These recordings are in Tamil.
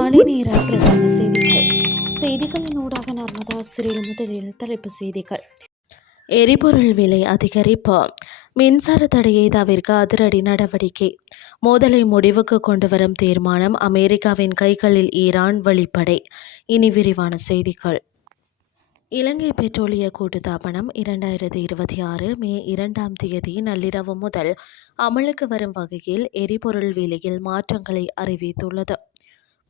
காலை நேர பிரதான செய்திகள். செய்திகளின் ஊடாக நர்மதா சிறில் முதலில் தலைப்பு செய்திகள். எரிபொருள் விலை அதிகரிப்பு, மின்சார தடையை தவிர்க்க அதிரடி நடவடிக்கை, மோதலை முடிவுக்கு கொண்டுவரும் தீர்மானம், அமெரிக்காவின் கைகளில் ஈரான் வெளிப்படை. இனி விரிவான செய்திகள். இலங்கை பெட்ரோலிய கூட்டுத்தாபனம் 2026 மே 2 நள்ளிரவு முதல் அமலுக்கு வரும் வகையில் எரிபொருள் விலையில் மாற்றங்களை அறிவித்துள்ளது.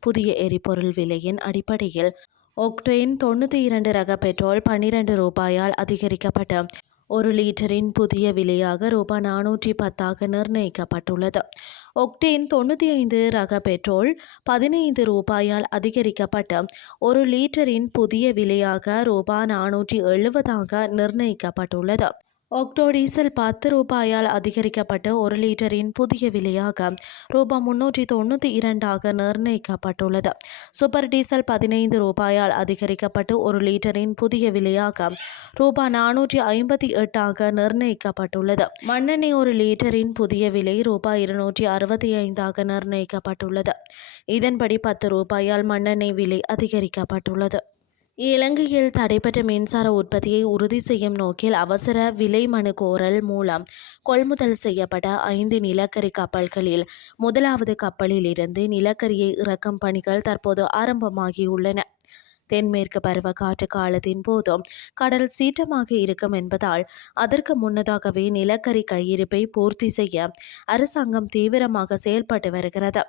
புதிய எரிபொருள் விலையின் அடிப்படையில் ஒக்டேன் 92 ரக பெட்ரோல் 12 ரூபாயால் அதிகரிக்கப்பட்டு ஒரு லிட்டரின் புதிய விலையாக ரூபாய் 410 நிர்ணயிக்கப்பட்டுள்ளது. ஒக்டேன் 95 ரக பெட்ரோல் 15 ரூபாயால் அதிகரிக்கப்பட்டு ஒரு லிட்டரின் புதிய விலையாக ரூபாய் 470 நிர்ணயிக்கப்பட்டுள்ளது. ஒக்டோ டீசல் 10 ரூபாயால் அதிகரிக்கப்பட்டு ஒரு லிட்டரின் புதிய விலையாக ரூபாய் 392 நிர்ணயிக்கப்பட்டுள்ளது. சூப்பர் டீசல் 15 ரூபாயால் அதிகரிக்கப்பட்டு ஒரு லிட்டரின் புதிய விலையாக ரூபாய் 458 நிர்ணயிக்கப்பட்டுள்ளது. மண்ணெண்ணெய் ஒரு லிட்டரின் புதிய விலை ரூபாய் 265 நிர்ணயிக்கப்பட்டுள்ளது. இதன்படி 10 ரூபாயால் மண்ணெண்ணெய் விலை அதிகரிக்கப்பட்டுள்ளது. இலங்கையில் தடைபெற்ற மின்சார உற்பத்தியை உறுதி செய்யும் நோக்கில் அவசர விலை மனு கோரல் மூலம் கொள்முதல் செய்யப்பட்ட 5 நிலக்கரி கப்பல்களில் முதலாவது கப்பலில் இருந்து நிலக்கரியை இறக்கும் பணிகள் தற்போது ஆரம்பமாகியுள்ளன. தென்மேற்கு பருவக்காற்று காலத்தின் போதும் கடல் சீற்றமாக இருக்கும் என்பதால் அதற்கு முன்னதாகவே நிலக்கரி கையிருப்பை பூர்த்தி செய்ய அரசாங்கம் தீவிரமாக செயல்பட்டு வருகிறது.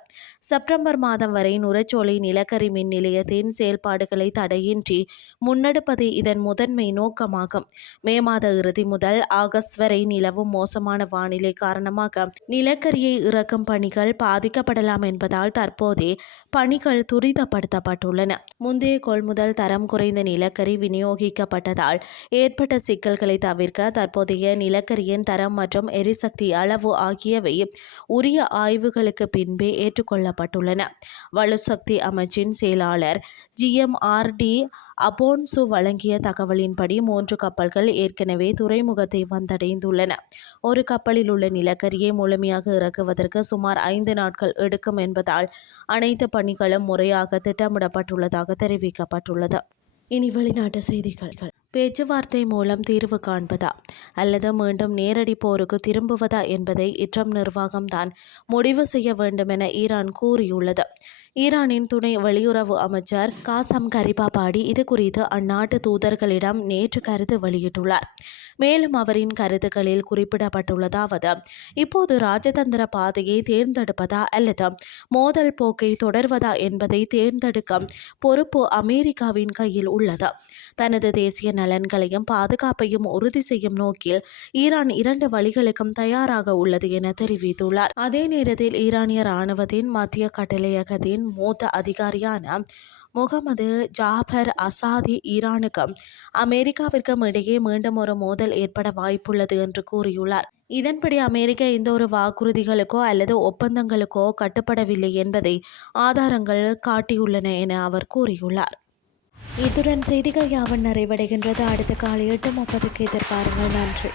செப்டம்பர் மாதம் வரை நுரைச்சோலை நிலக்கரி மின் நிலையத்தின் செயல்பாடுகளை தடையின்றி முன்னெடுப்பதே இதன் முதன்மை நோக்கமாகும். மே மாத இறுதி முதல் ஆகஸ்ட் வரை நிலவும் மோசமான வானிலை காரணமாக நிலக்கரியை இறக்கும் பணிகள் பாதிக்கப்படலாம் என்பதால் தற்போதே பணிகள் துரிதப்படுத்தப்பட்டுள்ளன. முந்தைய கொள்முதல் தரம் குறைந்த நிலக்கரி விநியோகிக்கப்பட்டதால் ஏற்பட்ட சிக்கல்களை தவிர்க்க தற்போதைய நிலக்கரியின் தரம் மற்றும் எரிசக்தி அளவு ஆகியவை உரிய ஆய்வுகளுக்கு பின்பே ஏற்றுக்கொள்ளப்பட்டுள்ளன. வலுசக்தி அமைச்சின் செயலாளர் GMRD அபோன்சு வழங்கிய தகவலின்படி 3 கப்பல்கள் ஏற்கனவே துறைமுகத்தை வந்தடைந்துள்ளன. ஒரு கப்பலில் உள்ள நிலக்கரியை முழுமையாக இறக்குவதற்கு சுமார் 5 நாட்கள் எடுக்கும் என்பதால் அனைத்து பணிகளும் முறையாக திட்டமிடப்பட்டுள்ளதாக தெரிவிக்கப்பட்டுள்ளது. இனி வெளிநாட்டு செய்திகள். பேச்சுவார்த்தை மூலம் தீர்வு காண்பதா அல்லது மீண்டும் நேரடி போருக்கு திரும்புவதா என்பதை ட்ரம்ப் நிர்வாகம்தான் முடிவு செய்ய வேண்டும் என ஈரான் கூறியுள்ளது. ஈரானின் துணை வெளியுறவு அமைச்சர் காசம் கரிபாபாடி இது குறித்து அந்நாட்டு தூதர்களிடம் நேற்று கருத்து வெளியிட்டுள்ளார். மேலும் அவரின் கருத்துக்களில் குறிப்பிடப்பட்டுள்ளதாவது, இப்போது ராஜதந்திர பாதையை தேர்ந்தெடுப்பதா அல்லது மோதல் போக்கை தொடர்வதா என்பதை தேர்ந்தெடுக்கும் பொறுப்பு அமெரிக்காவின் கையில் உள்ளது. தனது தேசிய நலன்களையும் பாதுகாப்பையும் உறுதி செய்யும் நோக்கில் ஈரான் 2 வழிகளுக்கும் தயாராக உள்ளது என தெரிவித்துள்ளார். அதே நேரத்தில் ஈரானிய இராணுவத்தின் மத்திய கட்டளையகத்தின் மூத்த அதிகாரியான முகமது ஜாபர் அசாதி ஈரானுக்கும் அமெரிக்காவிற்கும் இடையே மீண்டும் ஒரு மோதல் ஏற்பட வாய்ப்புள்ளது என்று கூறியுள்ளார். இதன்படி அமெரிக்கா எந்த ஒரு வாக்குறுதிகளுக்கோ அல்லது ஒப்பந்தங்களுக்கோ கட்டுப்படவில்லை என்பதை ஆதாரங்கள் காட்டியுள்ளன என அவர் கூறியுள்ளார். இத்துடன் செய்திகள் யாவும் நிறைவடைகின்றது. அடுத்த காலை 8:30 எதிர்பாருங்கள். நன்றி.